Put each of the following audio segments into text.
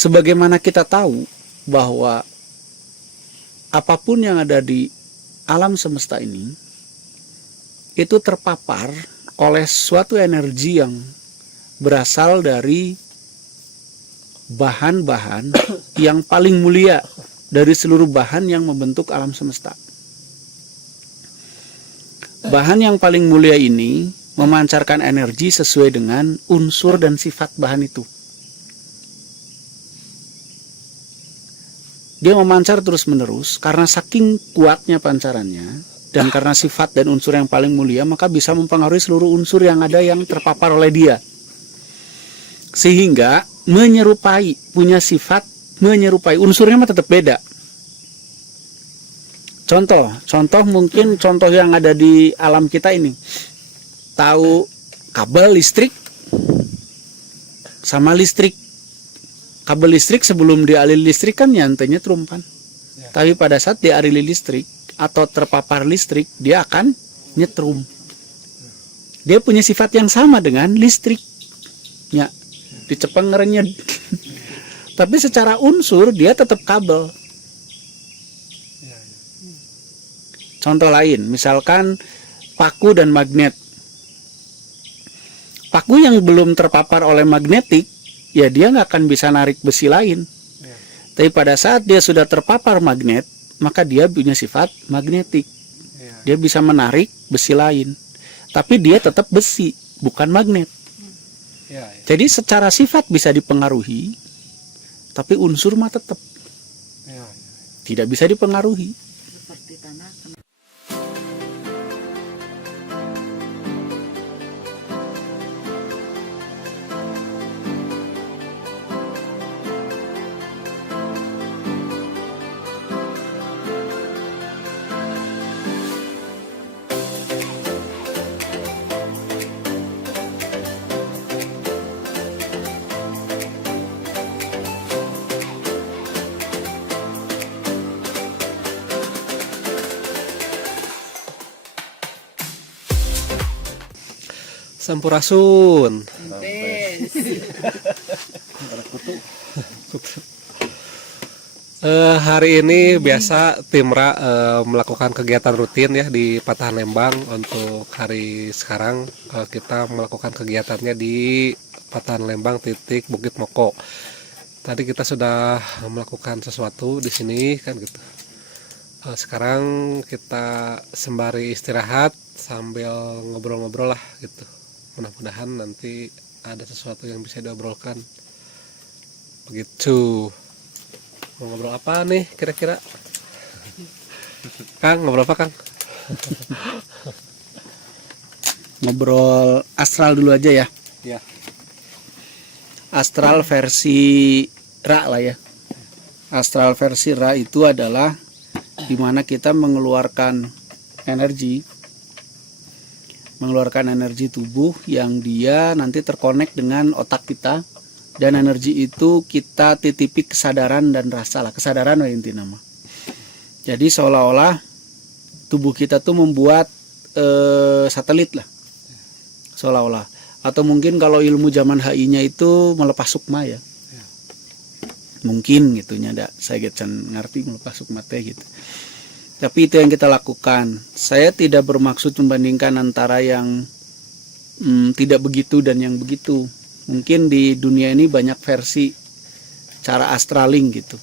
sebagaimana kita tahu bahwa apapun yang ada di alam semesta ini itu terpapar oleh suatu energi yang berasal dari bahan-bahan yang paling mulia dari seluruh bahan yang membentuk alam semesta. Bahan yang paling mulia ini memancarkan energi sesuai dengan unsur dan sifat bahan itu. Dia memancar terus-menerus karena saking kuatnya pancarannya dan karena sifat dan unsur yang paling mulia, maka bisa mempengaruhi seluruh unsur yang ada yang terpapar oleh dia. Sehingga menyerupai, punya sifat menyerupai, unsurnya mah tetap beda. Contoh mungkin contoh yang ada di alam kita ini. Tahu kabel listrik sama listrik. Kabel listrik sebelum dialiri listrik kan nyantainya nyetrum kan. Ya. Tapi pada saat dialiri listrik atau terpapar listrik, dia akan nyetrum. Dia punya sifat yang sama dengan listrik. Ya, dicepeng ngerenyed. Tapi secara unsur dia tetap kabel. Contoh lain, misalkan paku dan magnet. Paku yang belum terpapar oleh magnetik, ya dia nggak akan bisa narik besi lain. Ya. Tapi pada saat dia sudah terpapar magnet, maka dia punya sifat magnetik. Ya. Dia bisa menarik besi lain. Tapi dia tetap besi, bukan magnet. Ya, ya. Jadi secara sifat bisa dipengaruhi, tapi unsur mah tetap. Ya, ya. Tidak bisa dipengaruhi. Seperti tanah. Sampurasun. Hari ini biasa Timra melakukan kegiatan rutin ya di Patahan Lembang. Untuk hari sekarang kita melakukan kegiatannya di Patahan Lembang titik Bukit Moko. Tadi kita sudah melakukan sesuatu di sini kan gitu. Sekarang kita sembari istirahat sambil ngobrol-ngobrol lah gitu. Mudah-mudahan nanti ada sesuatu yang bisa diobrolkan. Begitu. Mau ngobrol apa nih kira-kira? Kang, ngobrol apa Kang? Ngobrol astral dulu aja ya. Ya. Astral versi Ra lah ya. Astral versi Ra itu adalah dimana kita mengeluarkan energi tubuh yang dia nanti terkonek dengan otak kita, dan energi itu kita titipi kesadaran dan rasa lah, kesadaran lah inti nama. Jadi seolah-olah tubuh kita tuh membuat satelit lah, seolah-olah. Atau mungkin kalau ilmu zaman HI-nya itu melepas sukma ya, mungkin gitunya, saya ngerti melepas sukma teh gitu. Tapi itu yang kita lakukan. Saya tidak bermaksud membandingkan antara yang tidak begitu dan yang begitu. Mungkin di dunia ini banyak versi cara astraling gitu.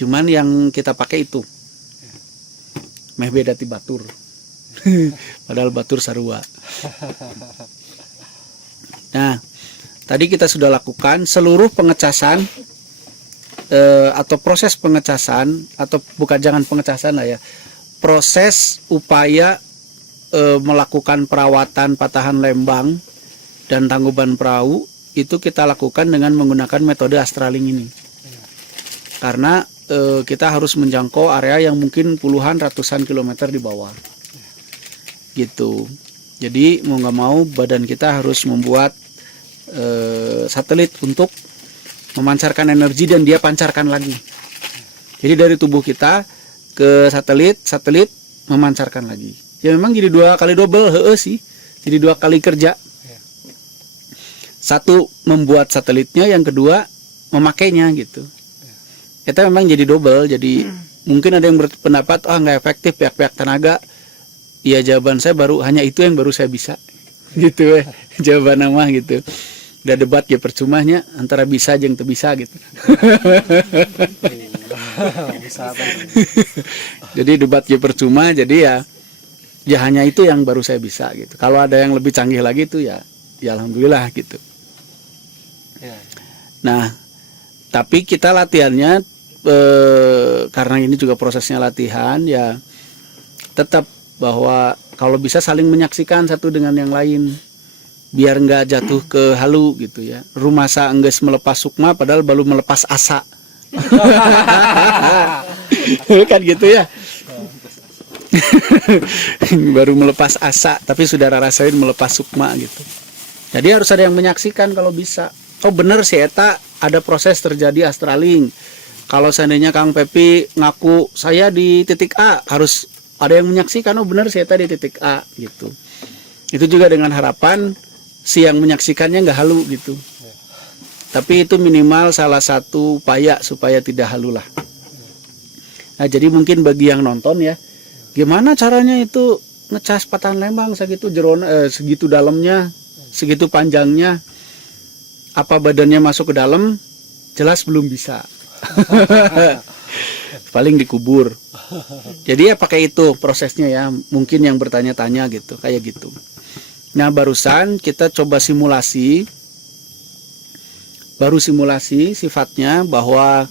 Cuman yang kita pakai itu. Meh beda ti batur. Padahal batur sarua. Nah, tadi kita sudah lakukan seluruh pengecasan atau proses pengecasan, atau bukan, jangan pengecasan lah ya, proses upaya melakukan perawatan Patahan Lembang dan Tangkuban Perahu itu kita lakukan dengan menggunakan metode astraling ini. Karena kita harus menjangkau area yang mungkin puluhan ratusan kilometer di bawah gitu. Jadi mau nggak mau badan kita harus membuat satelit untuk memancarkan energi dan dia pancarkan lagi. Jadi dari tubuh kita ke satelit memancarkan lagi. Ya memang jadi 2 kali double sih. Jadi 2 kali kerja. Satu membuat satelitnya, yang kedua memakainya gitu. Kita memang jadi double, jadi mungkin ada yang berpendapat nggak efektif pihak-pihak tenaga. Ya jawaban saya hanya itu yang baru saya bisa gitu jawaban nama gitu. Udah debat ya percumanya antara bisa jeung teu bisa gitu. Jadi debat ya percuma, jadi ya hanya itu yang baru saya bisa gitu. Kalau ada yang lebih canggih lagi itu ya alhamdulillah gitu. Nah, tapi kita latihannya karena ini juga prosesnya latihan ya, tetap bahwa kalau bisa saling menyaksikan satu dengan yang lain biar nggak jatuh ke halu gitu ya. Rumasa enggeus melepas sukma padahal baru melepas asa. Kan gitu ya. Baru melepas asa tapi sudah rasain melepas sukma gitu. Jadi harus ada yang menyaksikan kalau bisa. Oh bener sih eta ada proses terjadi astraling. Kalau seandainya Kang Pepi ngaku saya di titik A, harus ada yang menyaksikan oh bener sih eta di titik A gitu. Itu juga dengan harapan si yang menyaksikannya nggak halu gitu. Tapi itu minimal salah satu upaya supaya tidak halu lah. Nah jadi mungkin bagi yang nonton ya, gimana caranya itu ngecas Patahan Lembang segitu segitu dalamnya, segitu panjangnya, apa badannya masuk ke dalam, jelas belum bisa. Paling dikubur. Jadi ya pakai itu prosesnya ya. Mungkin yang bertanya-tanya gitu, kayak gitu. Nah barusan kita coba simulasi, baru simulasi sifatnya bahwa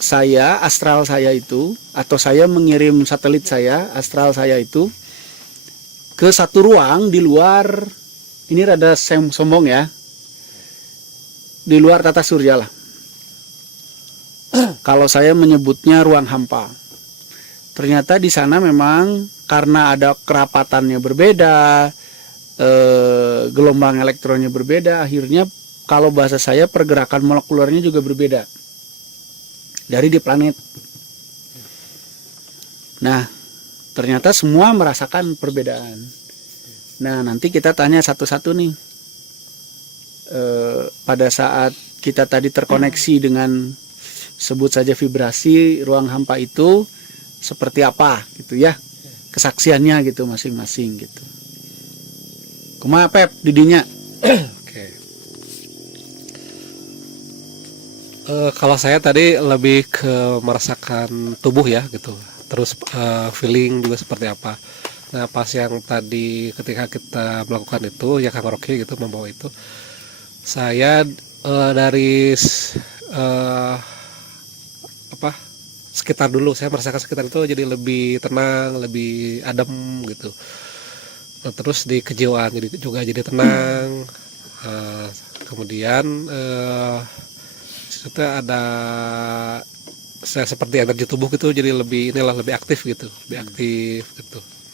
saya astral saya itu, atau saya mengirim satelit saya astral saya itu ke satu ruang di luar, ini rada sombong ya, di luar tata surya lah. Kalau saya menyebutnya ruang hampa. Ternyata di sana memang karena ada kerapatannya berbeda, gelombang elektronnya berbeda, akhirnya kalau bahasa saya pergerakan molekulernya juga berbeda dari di planet. Nah, ternyata semua merasakan perbedaan. Nah, nanti kita tanya satu-satu nih. Pada saat kita tadi terkoneksi dengan sebut saja vibrasi ruang hampa itu seperti apa gitu ya, kesaksiannya gitu masing-masing gitu. Kumaha Pep didinya? Oke. Kalau saya tadi lebih ke merasakan tubuh ya gitu, terus feeling juga seperti apa. Nah pas yang tadi ketika kita melakukan itu ya Kang Rocky gitu membawa itu, saya dari sekitar dulu saya merasakan sekitar itu jadi lebih tenang, lebih adem gitu. Nah, terus di kejiwaan jadi tenang. Kemudian itu ada saya seperti energi tubuh gitu jadi lebih aktif gitu,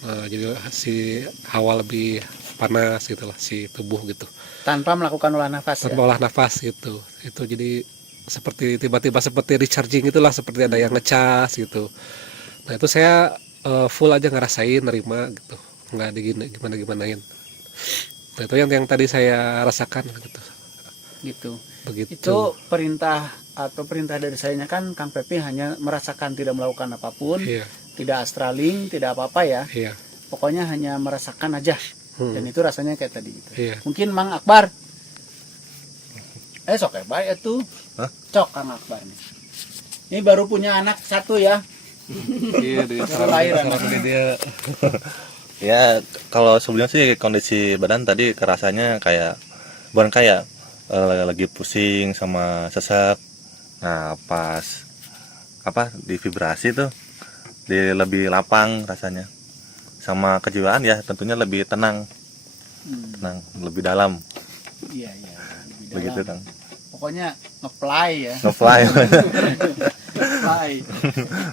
jadi si hawa lebih panas gitulah si tubuh gitu. Tanpa melakukan olah nafas. Tanpa olah nafas gitu. Itu jadi seperti tiba-tiba seperti recharging itulah, seperti ada yang ngecas gitu. Nah itu saya full aja ngerasain, nerima gitu, nggak gimanain. Nah itu yang tadi saya rasakan gitu. Begitu. Itu perintah dari sayanya kan Kang Pepi hanya merasakan, tidak melakukan apapun, Iya. tidak astraling, tidak apa-apa ya. Iya. Pokoknya hanya merasakan aja. Dan itu rasanya kayak tadi gitu. Iya. Mungkin Mang Akbar. Sok baik itu. Cok Kang Akbar nih. Ini baru punya anak satu ya. Iya, baru lahir anak dia. Ya, kalau sebelumnya sih kondisi badan tadi kerasanya kayak bukan kayak lagi pusing sama sesak. Nah, pas di vibrasi tuh lebih lapang rasanya. Sama kejiwaan ya tentunya lebih tenang. Lebih dalam. Iya, Begitu Kang. Pokoknya nge-fly ya. Nge-fly. Nge-fly.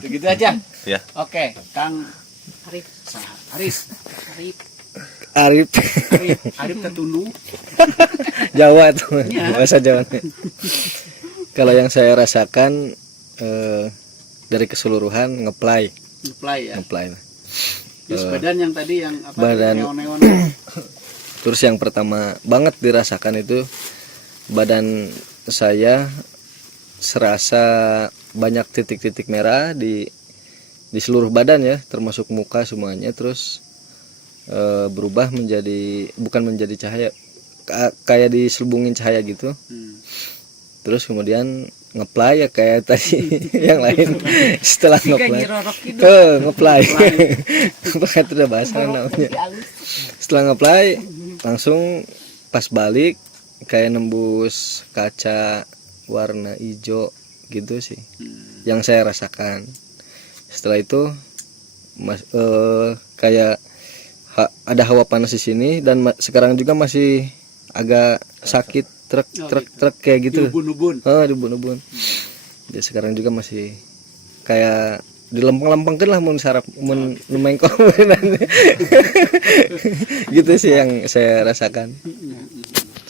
Begitu aja. Ya. Oke, Kang Arif tertundung. Jawa tuh Ya. bahasa Jawa. Kalau yang saya rasakan dari keseluruhan ngeplay Nge-fly ya. Terus badan yang tadi yang apa? Badan. Neon-neon. Terus yang pertama banget dirasakan itu badan saya serasa banyak titik-titik merah di seluruh badan ya, termasuk muka semuanya. Terus berubah menjadi, bukan menjadi cahaya, kayak diselubungin cahaya gitu. Terus kemudian ngeplay ya kayak tadi yang lain. Setelah ngeplay ngeplay pakai itu udah bahasa namanya. Setelah ngeplay langsung pas balik kayak nembus kaca warna hijau gitu sih yang saya rasakan. Setelah itu kayak ada hawa panas di sini, dan sekarang juga masih agak sakit truk kayak gitu. Dibun-ubun. Jadi sekarang juga masih kayak dilempeng-lempengkan lah, mun sarap mun mengkong. Gitu sih yang saya rasakan.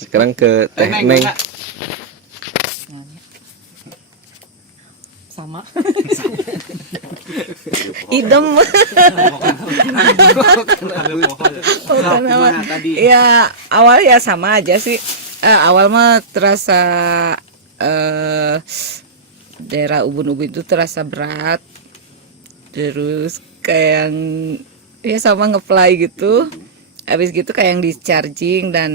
Sekarang ke Teh Neng. Sama. Idem. Ya awal ya sama aja sih. Awal mah terasa daerah ubun-ubun itu terasa berat. Terus kayak yang ya sama nge-fly gitu. Habis gitu kayak yang di-charging, dan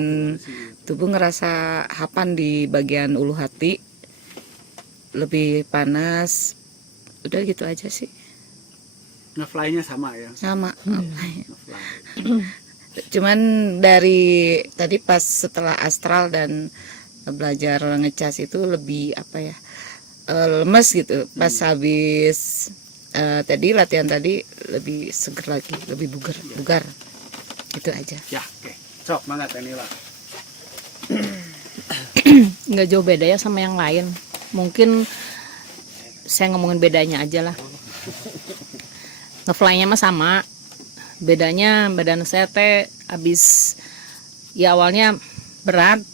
tubuh ngerasa hapan di bagian ulu hati. Lebih panas. Udah gitu aja sih. Ngefly-nya sama ya. Sama. Cuman dari tadi pas setelah astral dan belajar ngecas itu lebih apa ya, lemes gitu. Pas habis tadi latihan tadi lebih seger lagi, lebih bugar. Gitu aja. Ya, oke. Sok, mangga Teh Nila. Nggak jauh beda ya sama yang lain. Mungkin saya ngomongin bedanya aja lah. Ngefly-nya mah sama. Bedanya badan saya teh habis ya awalnya berat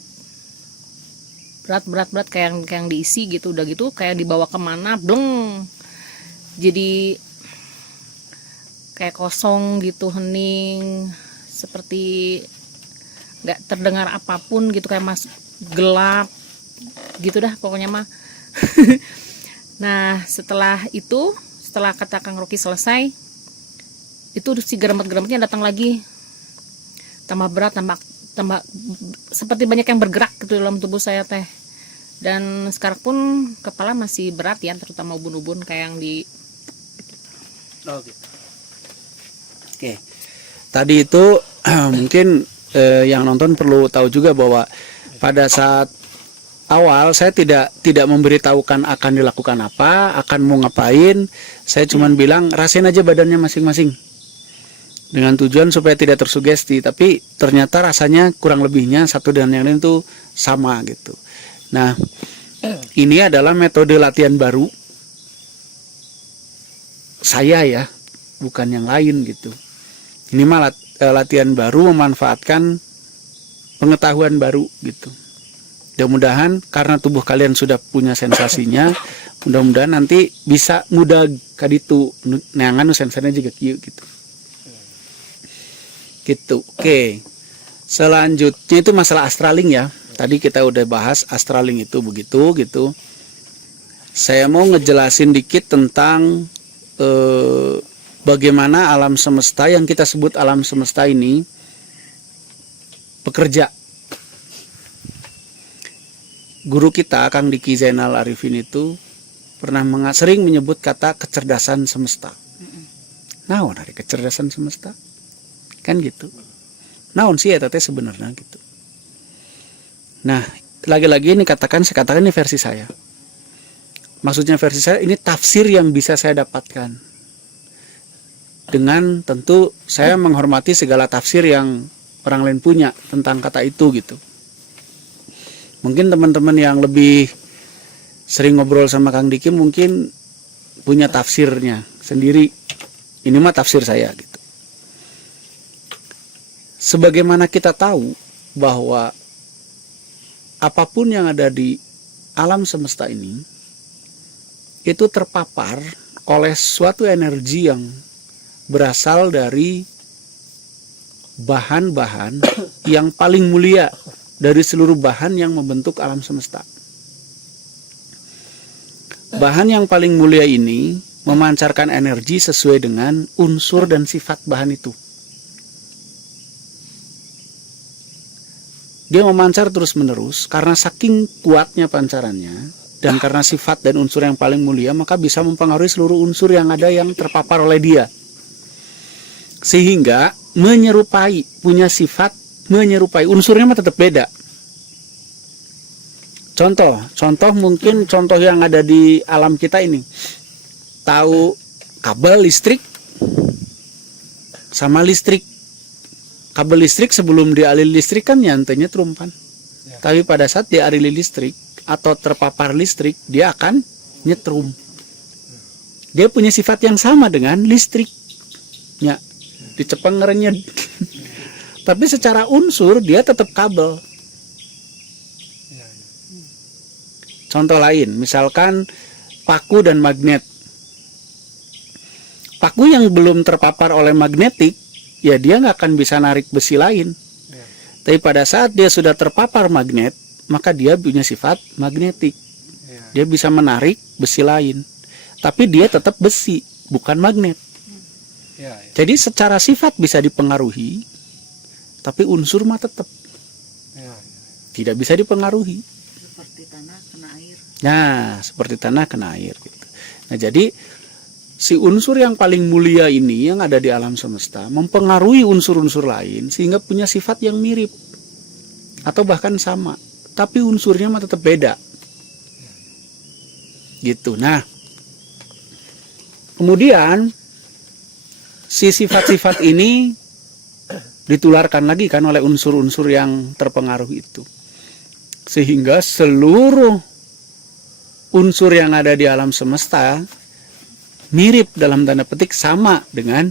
kayak yang diisi gitu, udah gitu kayak dibawa kemana bleng, jadi kayak kosong gitu, hening, seperti nggak terdengar apapun gitu, kayak masuk gelap gitu dah pokoknya mah. Nah setelah kata Kang Rocky selesai, itu si geremet-geremetnya datang lagi, tambah berat, tambah seperti banyak yang bergerak gitu dalam tubuh saya teh. Dan sekarang pun kepala masih berat ya, terutama ubun-ubun kayak yang di. Oke. Tadi itu mungkin yang nonton perlu tahu juga bahwa pada saat awal saya tidak memberitahukan akan dilakukan apa, akan mau ngapain. Saya cuman bilang rasain aja badannya masing-masing, dengan tujuan supaya tidak tersugesti. Tapi ternyata rasanya kurang lebihnya satu dan yang lain itu sama gitu. Nah, ini adalah metode latihan baru saya ya, bukan yang lain gitu. Ini mah latihan baru memanfaatkan pengetahuan baru gitu. Mudah-mudahan karena tubuh kalian sudah punya sensasinya, mudah-mudahan nanti bisa mudah kaditu neangan sensasinya juga kieu gitu. Gitu. Oke. Selanjutnya itu masalah astraling ya. Tadi kita udah bahas astraling itu begitu gitu. Saya mau ngejelasin dikit tentang bagaimana alam semesta yang kita sebut alam semesta ini bekerja. Guru kita Kang Diki Zainal Arifin itu pernah sering menyebut kata kecerdasan semesta. Naon dari kecerdasan semesta? Kan gitu. Naon sih eta teh sebenarnya gitu. Nah, lagi-lagi ini saya katakan ini versi saya. Maksudnya versi saya ini tafsir yang bisa saya dapatkan. Dengan tentu saya menghormati segala tafsir yang orang lain punya tentang kata itu gitu. Mungkin teman-teman yang lebih sering ngobrol sama Kang Diki mungkin punya tafsirnya sendiri. Ini mah tafsir saya gitu. Sebagaimana kita tahu bahwa apapun yang ada di alam semesta ini itu terpapar oleh suatu energi yang berasal dari bahan-bahan yang paling mulia dari seluruh bahan yang membentuk alam semesta. Bahan yang paling mulia ini memancarkan energi sesuai dengan unsur dan sifat bahan itu. Dia memancar terus-menerus karena saking kuatnya pancarannya dan karena sifat dan unsur yang paling mulia, maka bisa mempengaruhi seluruh unsur yang ada yang terpapar oleh dia. Sehingga menyerupai, punya sifat menyerupai, unsurnya mah tetap beda. Contoh mungkin contoh yang ada di alam kita ini. Tahu kabel listrik sama listrik. Kabel listrik sebelum dialiri listrik kan nyantainya terumpan. Tapi pada saat dialiri listrik atau terpapar listrik, dia akan nyetrum. Dia punya sifat yang sama dengan listrik. Ya, dicepeng ngerenyed. Tapi secara unsur dia tetap kabel. Contoh lain, misalkan paku dan magnet. Paku yang belum terpapar oleh magnetik, ya dia nggak akan bisa narik besi lain. Tapi pada saat dia sudah terpapar magnet, maka dia punya sifat magnetik. Dia bisa menarik besi lain. Tapi dia tetap besi, bukan magnet. Jadi secara sifat bisa dipengaruhi, tapi unsur mah tetap tidak bisa dipengaruhi. Seperti tanah kena air. Nah, seperti tanah kena air gitu. Nah, jadi si unsur yang paling mulia ini yang ada di alam semesta mempengaruhi unsur-unsur lain sehingga punya sifat yang mirip atau bahkan sama, tapi unsurnya mah tetap beda. Gitu. Nah, kemudian si sifat-sifat ini ditularkan lagi kan oleh unsur-unsur yang terpengaruh itu. Sehingga seluruh unsur yang ada di alam semesta mirip dalam tanda petik sama dengan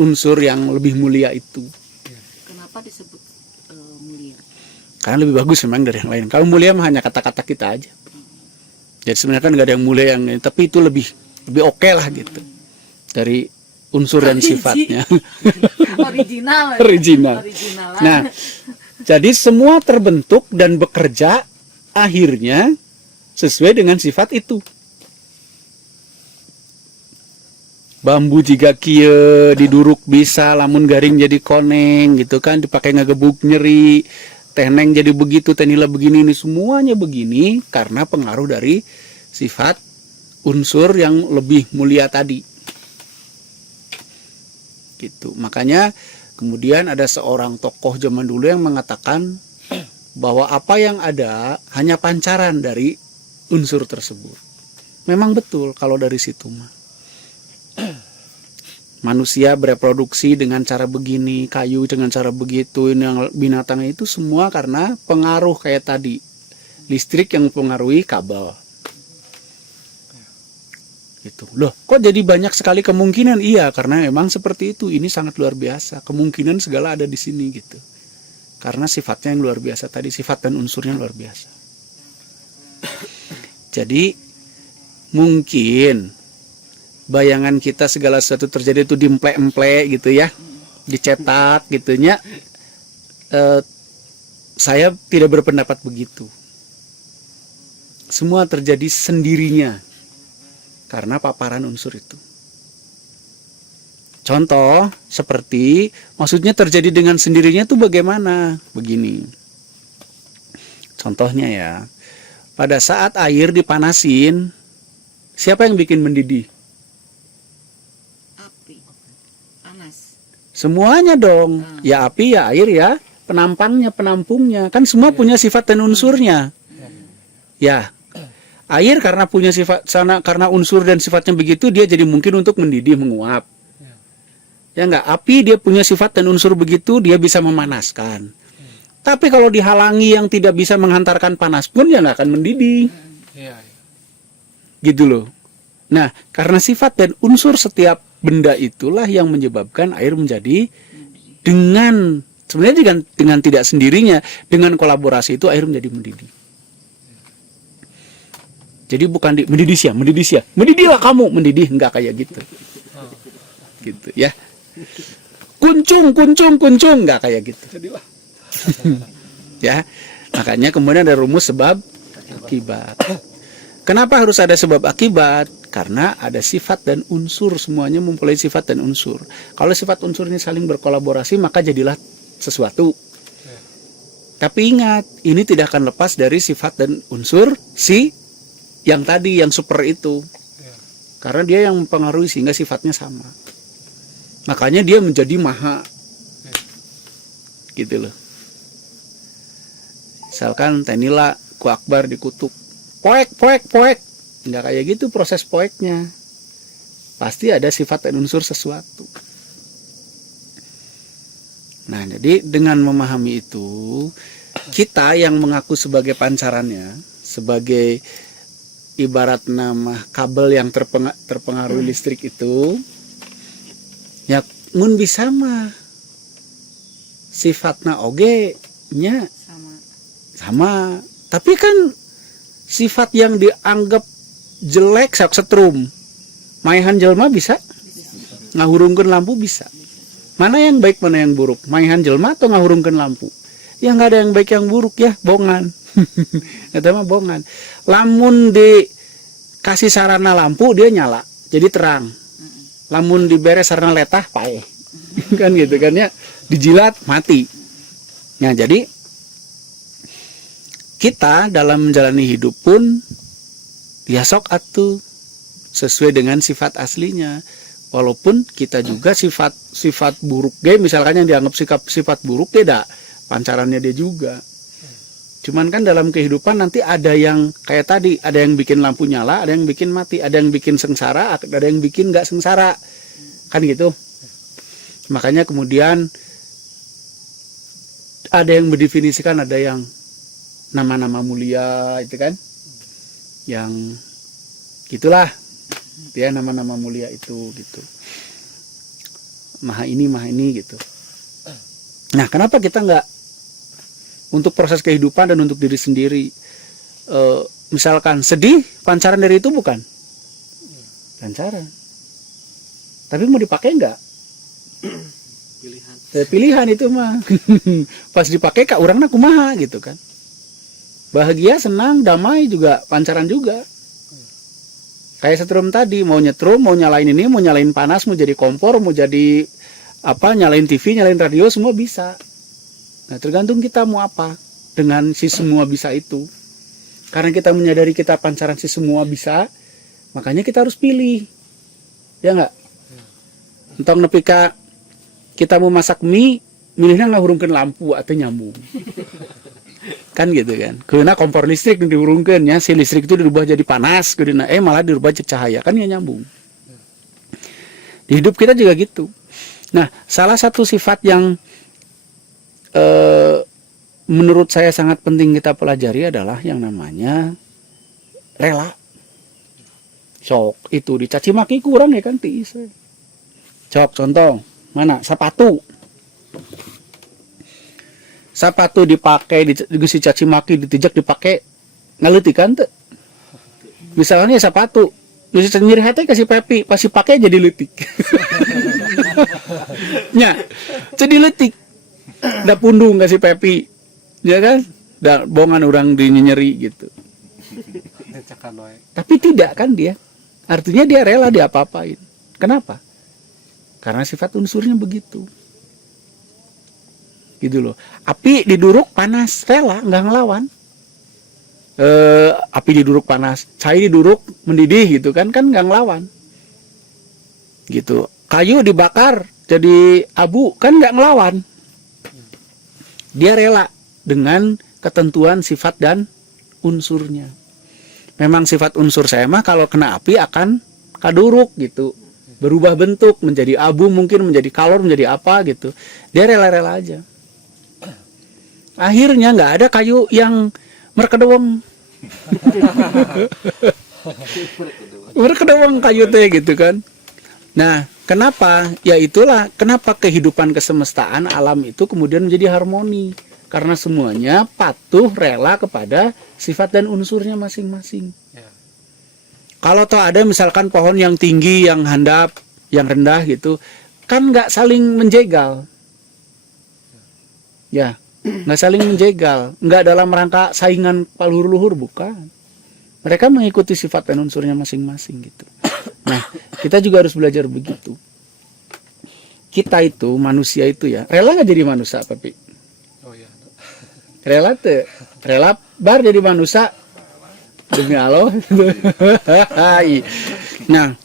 unsur yang lebih mulia itu. Kenapa disebut mulia? Karena lebih bagus memang dari yang lain. Kalau mulia mah hanya kata-kata kita aja. Jadi sebenarnya kan nggak ada yang mulia yang, tapi itu lebih oke lah gitu dari unsur dan sifatnya. Original. Original. Nah, jadi semua terbentuk dan bekerja akhirnya sesuai dengan sifat itu. Bambu jika kieu diduruk bisa, lamun garing jadi koneng gitu kan, dipakai ngagebuk nyeri, teneng jadi begitu, tenila begini, ini semuanya begini karena pengaruh dari sifat unsur yang lebih mulia tadi. Gitu. Makanya kemudian ada seorang tokoh zaman dulu yang mengatakan bahwa apa yang ada hanya pancaran dari unsur tersebut. Memang betul kalau dari situ mah. Manusia bereproduksi dengan cara begini, kayu dengan cara begitu, ini yang binatang itu semua karena pengaruh kayak tadi. Listrik yang mempengaruhi kabel. Gitu. Loh, kok jadi banyak sekali kemungkinan? Iya, karena memang seperti itu. Ini sangat luar biasa. Kemungkinan segala ada di sini gitu. Karena sifatnya yang luar biasa tadi, sifat dan unsurnya luar biasa. Jadi mungkin bayangan kita segala sesuatu terjadi itu dimplek-emplek gitu ya, dicetak gitunya. Saya tidak berpendapat begitu. Semua terjadi sendirinya karena paparan unsur itu. Contoh seperti, maksudnya terjadi dengan sendirinya itu bagaimana? Begini. Contohnya ya, pada saat air dipanasin, siapa yang bikin mendidih? Api. Panas. Semuanya dong. Ya api, ya air, ya penampangnya, penampungnya. Kan semua punya sifat dan unsurnya. Ya. Air karena punya sifat karena unsur dan sifatnya begitu, dia jadi mungkin untuk mendidih, menguap. Ya enggak, api dia punya sifat dan unsur begitu, dia bisa memanaskan. Tapi kalau dihalangi yang tidak bisa menghantarkan panas pun ya nggak akan mendidih. Gitu loh. Nah, karena sifat dan unsur setiap benda itulah yang menyebabkan air menjadi sebenarnya dengan tidak sendirinya, dengan kolaborasi itu air menjadi mendidih. Jadi bukan mendidihlah kamu, mendidih enggak kayak gitu. Gitu ya. Kuncung enggak kayak gitu. Ya, makanya kemudian ada rumus sebab akibat. Kenapa harus ada sebab akibat? Karena ada sifat dan unsur, semuanya mempunyai sifat dan unsur. Kalau sifat unsurnya saling berkolaborasi, maka jadilah sesuatu. Tapi ingat, ini tidak akan lepas dari sifat dan unsur si yang tadi, yang super itu. Karena dia yang mempengaruhi sehingga sifatnya sama. Makanya dia menjadi maha. Gitu loh. Misalkan Tenila ku Akbar dikutuk. Poek. Nggak kayak gitu proses poeknya. Pasti ada sifat dan unsur sesuatu. Nah, jadi dengan memahami itu, kita yang mengaku sebagai pancarannya, sebagai ibarat nama kabel yang terpengaruhi listrik itu, ya mun bisa mah sifatna oge nya sama. Tapi kan sifat yang dianggap jelek sak setrum maehan jelma bisa ngahurungkeun lampu bisa. Mana yang baik mana yang buruk, maehan jelma atau ngahurungkeun lampu? Ya nggak ada yang baik yang buruk ya, bongan. Eta mah bongan. Lamun dikasih sarana lampu dia nyala jadi terang, lamun dibere sarana letah pae. Kan gitu kan ya, dijilat mati. Nah, jadi kita dalam menjalani hidup pun ya sok atuh sesuai dengan sifat aslinya. Walaupun kita juga sifat buruk ge, misalkan yang dianggap sifat buruk beda, pancarannya dia juga. Cuman kan dalam kehidupan nanti ada yang kayak tadi, ada yang bikin lampu nyala, ada yang bikin mati, ada yang bikin sengsara, ada yang bikin nggak sengsara, kan gitu. Makanya kemudian ada yang mendefinisikan, ada yang nama-nama mulia itu kan, yang gitulah, ya nama-nama mulia itu gitu, maha ini gitu. Nah, kenapa kita nggak untuk proses kehidupan dan untuk diri sendiri, misalkan sedih, pancaran dari itu bukan pancaran, tapi mau dipakai nggak? Pilihan itu mah. Pas dipakai kak urangna kumaha gitu kan. Bahagia, senang, damai juga pancaran juga. Kayak setrum tadi, mau nyetrum, mau nyalain ini, mau nyalain panas, mau jadi kompor, mau jadi apa, nyalain TV, nyalain radio, semua bisa. Nah, tergantung kita mau apa dengan si semua bisa itu. Karena kita menyadari kita pancaran si semua bisa, makanya kita harus pilih. Ya enggak? Entong nepika kita mau masak mie, milihnya ngahurungkeun lampu atau nyambung. Kan gitu kan. Karena kompor listrik yang dihurungkeun nya, si listrik itu dirubah jadi panas, keudina malah dirubah jadi cahaya, kan ya nyambung. Di hidup kita juga gitu. Nah, salah satu sifat yang menurut saya sangat penting kita pelajari adalah yang namanya rela. Sok itu dicaci maki kurang ya kan tiis. Sok contoh, mana sepatu. Sepatu dipakai, digusi caci maki, ditijak dipakai, ngaleutik kan teu. Misalnya sepatu, geus nyeri hate kasih pepi, pasti pakai jadi leutik. Nya, jadi leutik. Da pundung kasih pepi. Ya kan? Da bongan orang dinyeri gitu. Tapi tidak kan dia. Artinya dia rela diapa-apain. Kenapa? Karena sifat unsurnya begitu. Gitu loh. Api diduruk panas, rela, nggak ngelawan. Api diduruk panas, cair diduruk mendidih gitu kan nggak ngelawan. Gitu. Kayu dibakar jadi abu kan nggak ngelawan. Dia rela dengan ketentuan sifat dan unsurnya. Memang sifat unsur saya mah kalau kena api akan kaduruk gitu. Berubah bentuk menjadi abu, mungkin menjadi kalor, menjadi apa gitu. Dia rela-rela aja. Akhirnya nggak ada kayu yang merkedeweng. Merkedeweng kayu teh gitu kan. Nah, kenapa? Ya itulah kenapa kehidupan kesemestaan alam itu kemudian menjadi harmoni. Karena semuanya patuh rela kepada sifat dan unsurnya masing-masing. Ya. Kalau toh ada misalkan pohon yang tinggi, yang handap, yang rendah gitu, kan nggak saling menjegal. Ya, nggak saling menjegal, nggak dalam rangka saingan paluhur-luhur, bukan. Mereka mengikuti sifat dan unsurnya masing-masing gitu. Nah, kita juga harus belajar begitu. Kita itu manusia itu ya, rela nggak jadi manusia, Papi? Oh iya. Rela tuh, rela bar jadi manusia demi Allah. Nah,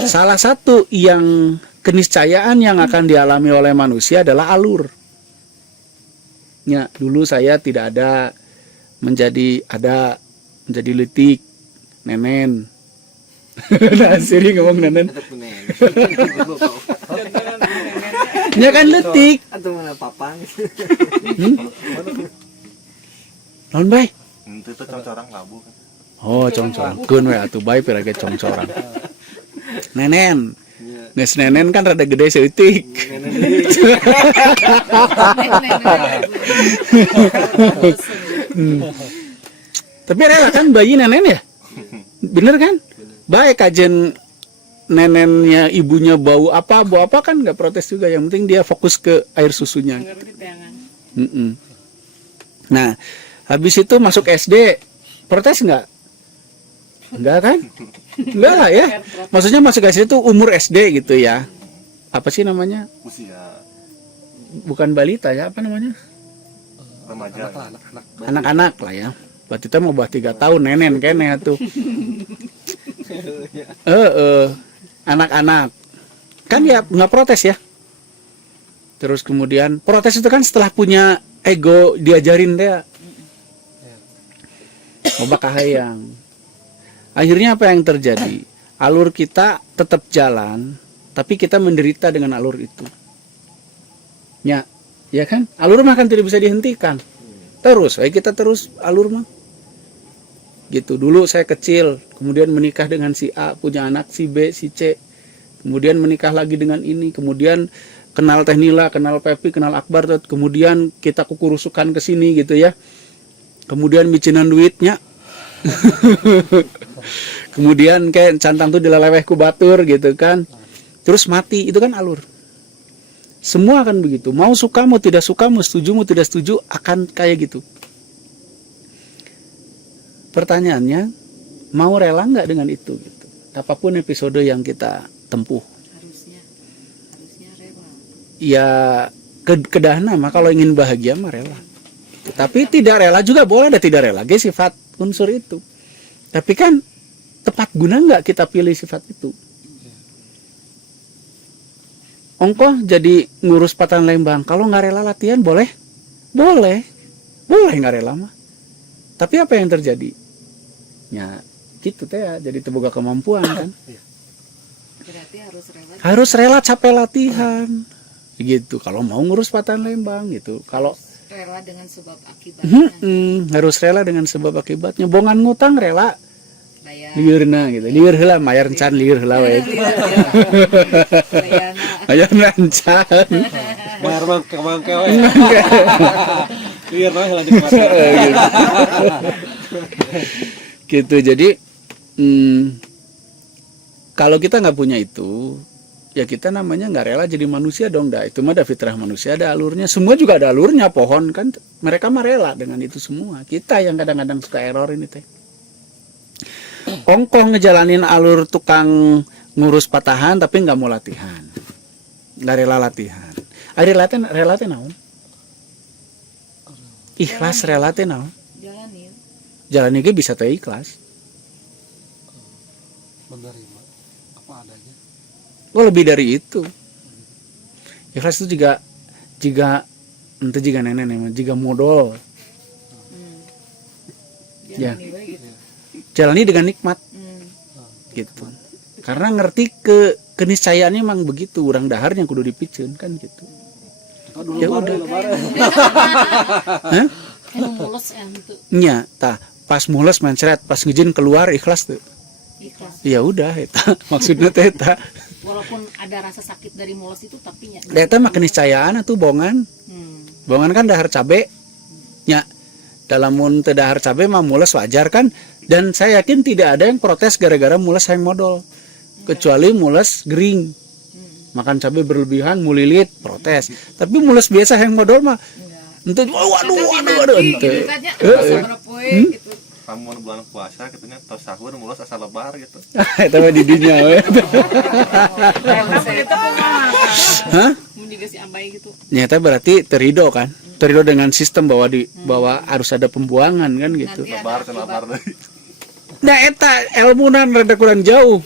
salah satu yang keniscayaan yang akan dialami oleh manusia adalah alur. Ya, dulu saya tidak ada menjadi letik, nenen. Nah, sering ngomong nenen. Ya kan letik. Atau mana papang? Naon bae? Itu tuh corang labu kan. Oh, congcorang. Keun we atuh bae pirage congcorang. Nenen. Geus nenen kan rada gede seutik. Tapi rela kan bayi nenen ya? Bener kan? Baik kajen nenennya ibunya bau apa kan nggak protes juga. Yang penting dia fokus ke air susunya. Mm-mm. Nah, habis itu masuk SD, protes nggak? Enggak kan? Enggak lah ya. Maksudnya masuk SD itu umur SD gitu ya. Apa sih namanya? Usia Bukan balita ya, apa namanya? remaja. Anak-anak lah ya. Berarti kita mau buat 3 tahun nenen kene tuh. Anak-anak. Kan ya nggak protes ya. Terus kemudian protes itu kan setelah punya ego diajarin dia. Loba kahayang. Akhirnya apa yang terjadi? Alur kita tetap jalan, tapi kita menderita dengan alur itu. Ya kan? Alur mah kan tidak bisa dihentikan. Terus, kita terus alur mah. Gitu. Dulu saya kecil, kemudian menikah dengan si A, punya anak si B, si C. Kemudian menikah lagi dengan ini, kemudian kenal Teh Nila, kenal Pepi, kenal Akbar, kemudian kita kukurusukan ke sini gitu ya. Kemudian micinan duitnya. Kemudian kayak cantang tuh dilaleweh ku batur gitu kan. Terus mati, itu kan alur. Semua akan begitu. Mau suka, mau tidak suka, mau tidak setuju akan kayak gitu. Pertanyaannya, mau rela nggak dengan itu gitu. Apapun episode yang kita tempuh. Harusnya rela. Ya kedahna mah kalau ingin bahagia mah rela. Tapi tidak rela juga boleh, ada tidak rela ge sifat unsur itu. Tapi kan tepat guna nggak kita pilih sifat itu? Ongkoh jadi ngurus Patan Lembang, kalau nggak rela latihan boleh nggak rela mah. Tapi apa yang terjadi? Ya gitu teh ya, jadi terbuka kemampuan kan. Berarti Harus rela capek latihan. Gitu kalau mau ngurus Patan Lembang gitu. Kalau rela dengan sebab akibatnya. harus rela dengan sebab akibatnya. Bongan ngutang rela Bayar. liurna gitu. Liur heula mayar encan liur heula we. Mayar encan. Bayar bangke we. Lieur mah heula di mata. Gitu. Jadi kalau kita nggak punya itu, ya kita namanya nggak rela jadi manusia dong. Dah itu mah ada fitrah manusia, ada alurnya. Semua juga ada alurnya. Pohon kan mereka mah rela dengan itu semua. Kita yang kadang-kadang suka error ini teh. Ongkoh ngejalanin alur tukang ngurus patahan tapi nggak mau latihan, nggak rela latihan. Rela teh naon? Ikhlas rela teh naon? Jalani ge bisa teh ikhlas. Menerima apa adanya. Oh lebih dari itu. Ikhlas itu jika nenen emang jika modal. Ya. Jalani dengan nikmat. Gitu. Karena ngerti keniscayaannya emang begitu, urang daharnya kudu dipikeun kan gitu. Ya udah. Hah? Mulus ente. Nya, tah pas mulus mencret, pas ngejin keluar ikhlas tuh. Ikhlas. Ya udah eta maksudnya teh eta. Walaupun ada rasa sakit dari mulus itu tapi nya. Eta mah keniscayaan atuh bongan. Bongan kan dahar cabe. Nya dalam mun teu dahar cabe mah mulus wajar kan, dan saya yakin tidak ada yang protes gara-gara mulus hayang modal. Kecuali mulus gering. Makan cabe berlebihan mulilit protes. Tapi mulus biasa hayang modal mah Ente waduh ente. Namun bulan puasa katanya tos sahur mulus asa lebar gitu. Eta mah di dinya we. Hah? gitu. Nyata berarti terido kan? Terido dengan sistem bahwa harus ada pembuangan kan gitu. Lebar deui. Nah eta elmunan rada kurang jauh.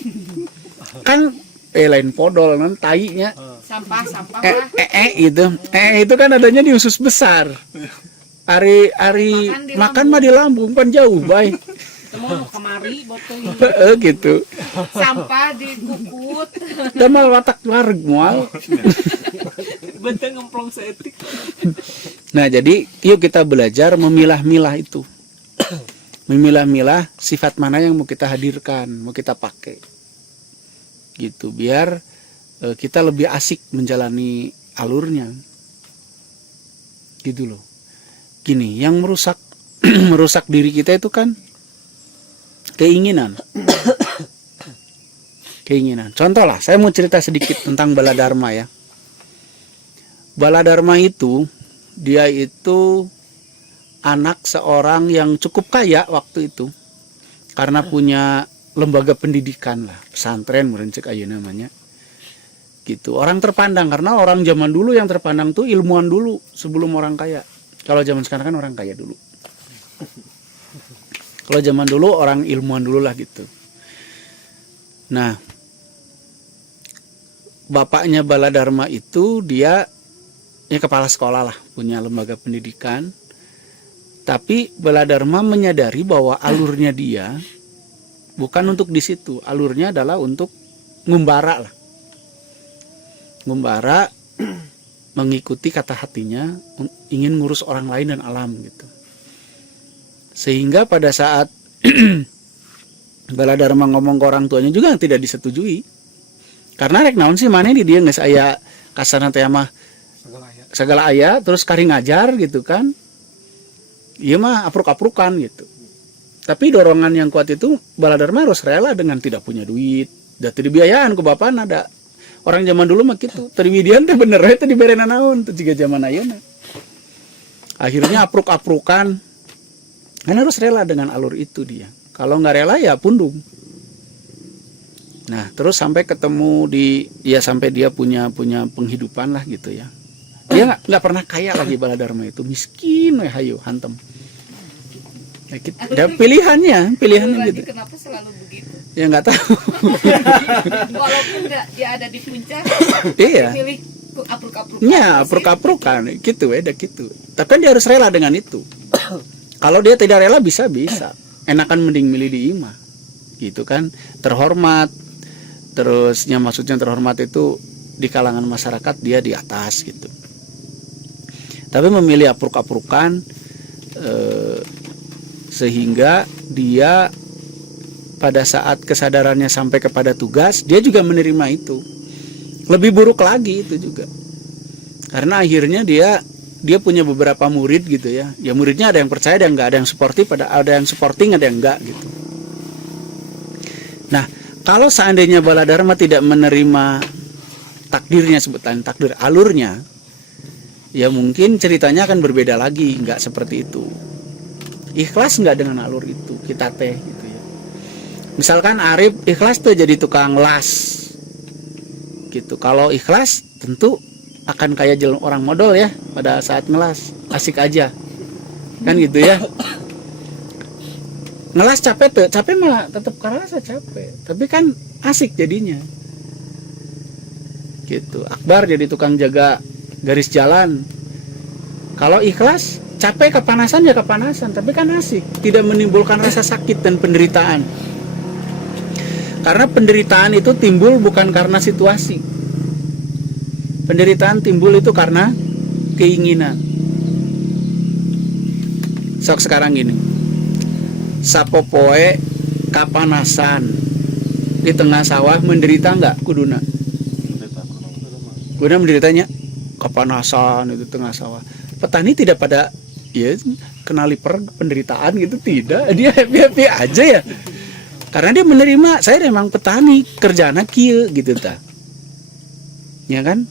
Kan lain podol kan tainya. Sampah Gitu. Itu kan adanya di usus besar. Ari makan mah di lambung kan jauh baik. Temu kemari botol Gitu. sampah dikukut. Damal watak wareg moal. Benteng ngemplong seetik. Nah, jadi yuk kita belajar memilah-milah itu. Memilah-milah sifat mana yang mau kita hadirkan, mau kita pakai. Gitu, biar kita lebih asik menjalani alurnya. Gitu loh. Gini, yang merusak merusak diri kita itu kan keinginan. Keinginan. Contoh lah, saya mau cerita sedikit tentang Baladharma ya. Baladharma itu, dia itu anak seorang yang cukup kaya waktu itu. Karena punya lembaga pendidikan lah, pesantren merencek aja namanya. Gitu. Orang terpandang, karena orang zaman dulu yang terpandang tuh ilmuwan dulu sebelum orang kaya. Kalau zaman sekarang kan orang kaya dulu. Kalau zaman dulu orang ilmuwan dulu lah gitu. Nah, bapaknya Baladharma itu dia kepala sekolah lah, punya lembaga pendidikan. Tapi Baladharma menyadari bahwa alurnya dia bukan untuk di situ. Alurnya adalah untuk ngumbara lah. Ngumbara mengikuti kata hatinya, ingin ngurus orang lain dan alam gitu. Sehingga pada saat Baladharma ngomong ke orang tuanya juga yang tidak disetujui. Karena rek naon sih mana di dia geus aya kasana teh mah segala aya terus kari ngajar gitu kan. Ieu mah apruk-aprukan gitu. Tapi dorongan yang kuat itu Baladharma harus rela dengan tidak punya duit, da teu dibiayaan ku bapana ada. Orang zaman dulu mah gitu, terwidian teh bener teh diberena naon teh jiga zaman ayeuna. Akhirnya apruk-aprukan. Kan harus rela dengan alur itu dia. Kalau nggak rela ya pundung. Nah, terus sampai ketemu sampai dia punya penghidupan lah gitu ya. Dia nggak pernah kaya lagi Baladharma itu, miskin we hayu hantem. Nah, ada pilihannya gitu. Kenapa selalu begitu? Ya nggak tahu. Walaupun dia ada di puncak, Iya. pilih apruk-aprukan. Ya, apruk-aprukan gitu, gitu. Tapi kan dia harus rela dengan itu. Kalau dia tidak rela bisa. Enakan mending milih di imah. Gitu kan, terhormat. Terusnya maksudnya terhormat itu di kalangan masyarakat dia di atas gitu. Tapi memilih apruk-aprukan sehingga dia pada saat kesadarannya sampai kepada tugas, dia juga menerima itu. Lebih buruk lagi itu juga. Karena akhirnya dia punya beberapa murid gitu ya. Ya muridnya ada yang percaya, ada yang enggak, ada yang sportif, ada yang supporting, ada yang enggak gitu. Nah, kalau seandainya Baladharma tidak menerima takdirnya, sebutan takdir alurnya, ya mungkin ceritanya akan berbeda lagi, enggak seperti itu. Ikhlas enggak dengan alur itu, kita teh gitu ya. Misalkan Arif ikhlas tuh jadi tukang las. Gitu. Kalau ikhlas tentu akan kayak orang modal ya pada saat ngelas, asik aja. Kan gitu ya. Ngelas capek tuh, capek malah tetap kerasa capek. Tapi kan asik jadinya. Gitu. Akbar jadi tukang jaga garis jalan. Kalau ikhlas, capek kepanasan ya kepanasan, tapi kan asik, tidak menimbulkan rasa sakit dan penderitaan. Karena penderitaan itu timbul bukan karena situasi. Penderitaan timbul itu karena keinginan. Sok sekarang gini. Sapopoe kapanasan di tengah sawah menderita enggak kuduna? Kuduna menderitanya kepanasan itu tengah sawah. Petani tidak pada kenali penderitaan gitu, tidak, dia happy aja ya. Karena dia menerima, saya memang petani, kerjaan kieu gitu ta. Ya kan?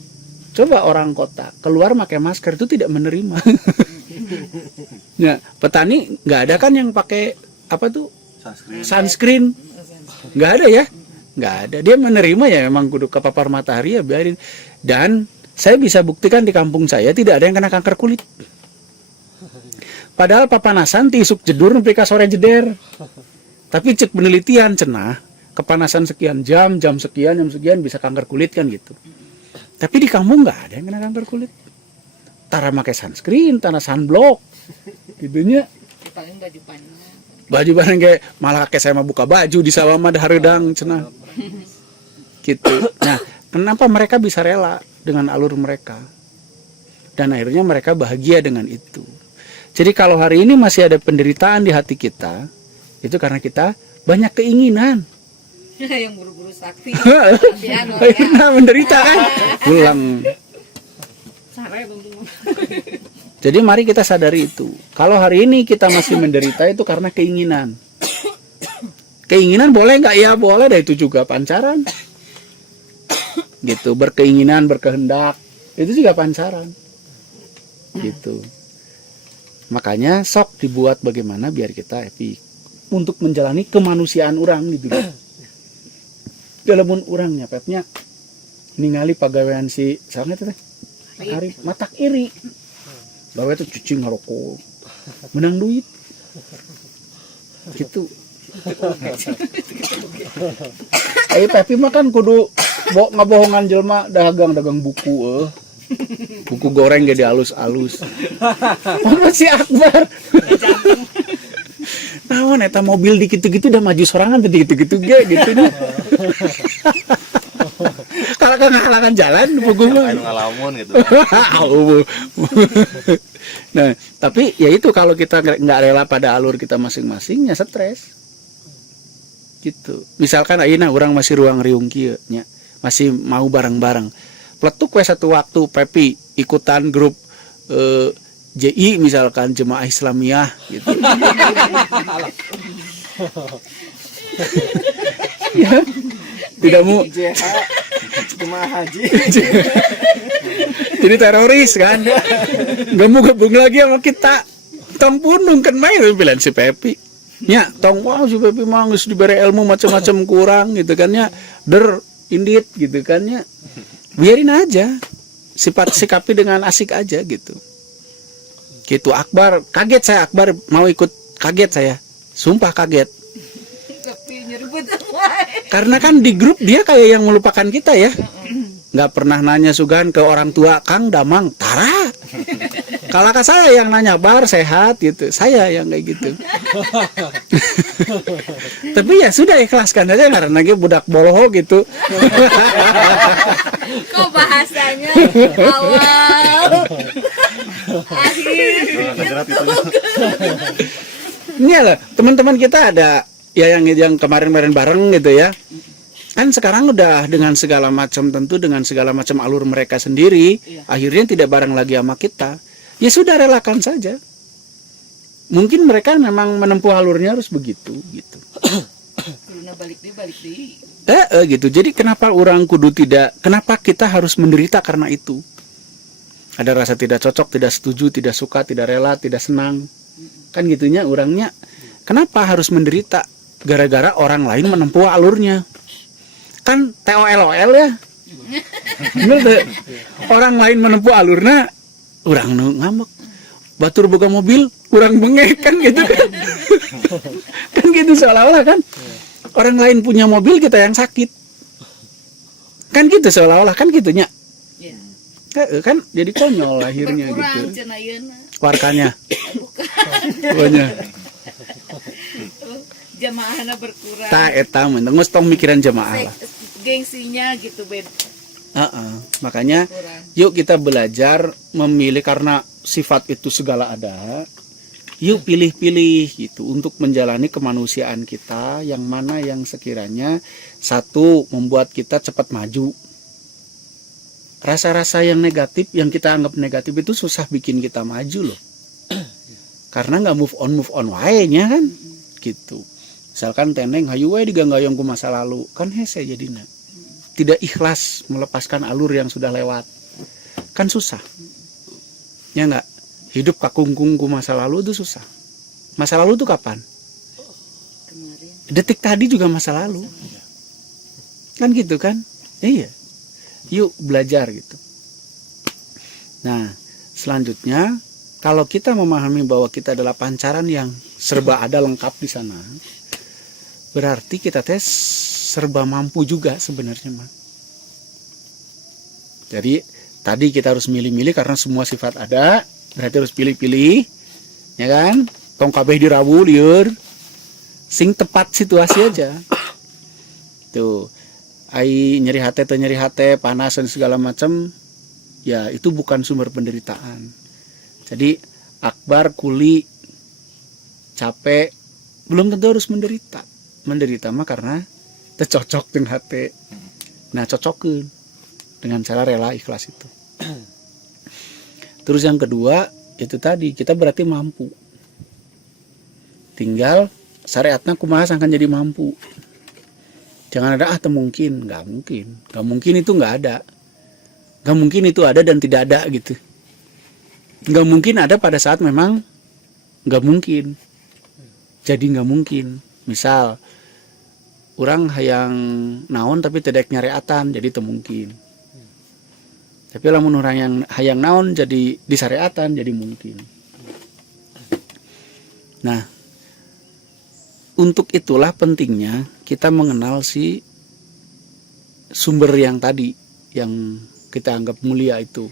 Coba orang kota keluar pakai masker itu tidak menerima. Ya, petani nggak ada kan yang pakai apa tuh sunscreen, nggak ada ya, nggak ada. Dia menerima ya memang kudu kepapar matahari ya biarin. Dan saya bisa buktikan di kampung saya tidak ada yang kena kanker kulit. Padahal papanasan tisuk jedur nepi ka sore jeder. Tapi cek penelitian cenah kepanasan sekian jam sekian bisa kanker kulit kan gitu. Tapi di kampung nggak ada yang kena kanker kulit. Tara pakai sunscreen, tara sunblock, gitunya. Paling baju panjang. Baju bareng kayak malah kayak saya mah buka baju di sawah mah hareudang cenah. Gitu. Nah, kenapa mereka bisa rela dengan alur mereka? Dan akhirnya mereka bahagia dengan itu. Jadi kalau hari ini masih ada penderitaan di hati kita, itu karena kita banyak keinginan. Yang buru-buru sakti. Nah, menderita kan? Pulang. Jadi mari kita sadari itu. Kalau hari ini kita masih menderita itu karena keinginan. Keinginan boleh nggak? Ya boleh, dah itu juga pancaran. Gitu, berkeinginan, berkehendak, itu juga pancaran. Gitu. Makanya sok dibuat bagaimana biar kita happy untuk menjalani kemanusiaan orang gitu. Dalam orangnya petnya ningali pagawean si sama teh Arif matak iri bahwa itu cuci ngerokok menang duit gitu. Tapi makan kudu ngabohongan jelma dagang buku buku goreng jadi alus-alus. Apa si Akbar? Naon eta mobil gitu-gitu udah maju sorangan tadi gitu-gitu ge gitu nya. Kalau kan halangan jalan buku mah ngalamun gitu. Nah, tapi ya itu kalau kita nggak rela pada alur kita masing-masing ya stres. Gitu. Misalkan ayeuna urang masih ruang riung kieu nya, masih mau bareng-bareng. Pletuk we satu waktu Pepi ikutan grup JI misalkan Jemaah Islamiyah gitu. Ya, tidak mau Jemaah haji. jadi teroris kan, nggak mau gabung lagi sama kita. Tong punung kan main bilang si Pepi. Ya, tong wah si Pepi mah geus dibere ilmu macam-macam kurang gitu kan ya. Indit gitu kan ya. Biarin aja. Sikapi dengan asik aja gitu. Gitu. Akbar kaget saya, Akbar mau ikut, kaget saya. Sumpah kaget. Karena kan di grup dia kayak yang melupakan kita ya. Nggak pernah nanya sugan ke orang tua, Kang Damang Tara. Kalau ke saya yang nanya Bar sehat gitu, saya yang kayak gitu. Tapi ya sudah ikhlaskan aja karena dia budak boloho gitu. Kok bahasanya awal akhir. Ini lah teman-teman kita ada ya yang kemarin-kemarin bareng gitu ya. Kan sekarang udah dengan segala macam, tentu dengan segala macam alur mereka sendiri, akhirnya tidak bareng lagi sama kita. Ya sudah, relakan saja. Mungkin mereka memang menempuh alurnya harus begitu gitu. balik di. Gitu. Jadi kenapa orang kudu tidak, kenapa kita harus menderita karena itu? Ada rasa tidak cocok, tidak setuju, tidak suka, tidak rela, tidak senang. Kan gitunya orangnya. Kenapa harus menderita? Gara-gara orang lain menempuh alurnya. Kan TOLOL ya. Orang lain menempuh alurnya, orang ngambek. Batur boga mobil, kurang bengek kan gitu kan. Kan gitu seolah-olah kan. Orang lain punya mobil, kita yang sakit. Kan gitu seolah-olah kan gitunya. Kan jadi konyol akhirnya gitu. Warkanya. Pokoknya. Jamaahna berkurang. Ta eta mah tong mikiran jamaah lah. Gengsinya gitu beda. Makanya yuk kita belajar memilih, karena sifat itu segala ada. Yuk pilih-pilih gitu untuk menjalani kemanusiaan kita, yang mana yang sekiranya satu membuat kita cepat maju. Rasa-rasa yang negatif, yang kita anggap negatif itu susah bikin kita maju loh. Karena nggak move on wae-nya kan gitu. Misalkan teneng hayu we diganggayong ku masa lalu, kan hese jadinya. Tidak ikhlas melepaskan alur yang sudah lewat. kan susah. Ya enggak? Hidup kakungkung ku masa lalu itu susah. Masa lalu itu kapan? Detik tadi juga masa lalu. Kan gitu kan? Iya. Yuk belajar gitu. Nah, selanjutnya kalau kita memahami bahwa kita adalah pancaran yang serba ada lengkap di sana, berarti kita serba mampu juga sebenarnya, Mak. Jadi tadi kita harus milih-milih karena semua sifat ada, berarti harus pilih-pilih, ya kan? Tong kabeh dirawu lieur, sing tepat situasi aja. Tuh, ai nyeri hati atau nyeri hati, panas dan segala macam, ya itu bukan sumber penderitaan. Jadi akbar kuli capek belum tentu harus menderita. Menderita mah karena tercocok dengan hati. Nah, cocokin dengan cara rela ikhlas itu. Terus yang kedua itu tadi kita berarti mampu. Tinggal syariatnya kumaha akan jadi mampu. Jangan ada mungkin, nggak mungkin itu nggak ada, nggak mungkin itu ada dan tidak ada gitu. Nggak mungkin ada pada saat memang nggak mungkin. Jadi nggak mungkin. Misal orang hayang naon tapi tidak nyariatan jadi temungkin. Tapi lamun orang yang hayang naon jadi disyariatan jadi mungkin. Nah, untuk itulah pentingnya kita mengenal si sumber yang tadi yang kita anggap mulia itu.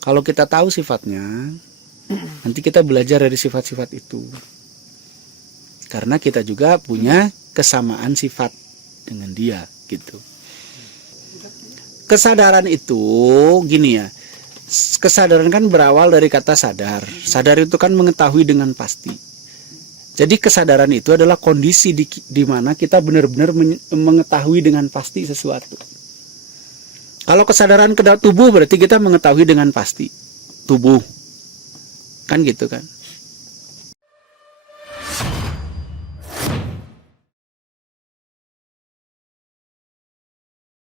Kalau kita tahu sifatnya, nanti kita belajar dari sifat-sifat itu. Karena kita juga punya kesamaan sifat dengan dia gitu. Kesadaran itu gini ya. Kesadaran kan berawal dari kata sadar. Sadar itu kan mengetahui dengan pasti. Jadi kesadaran itu adalah kondisi di mana kita benar-benar mengetahui dengan pasti sesuatu. Kalau kesadaran ke tubuh berarti kita mengetahui dengan pasti tubuh. Kan gitu kan.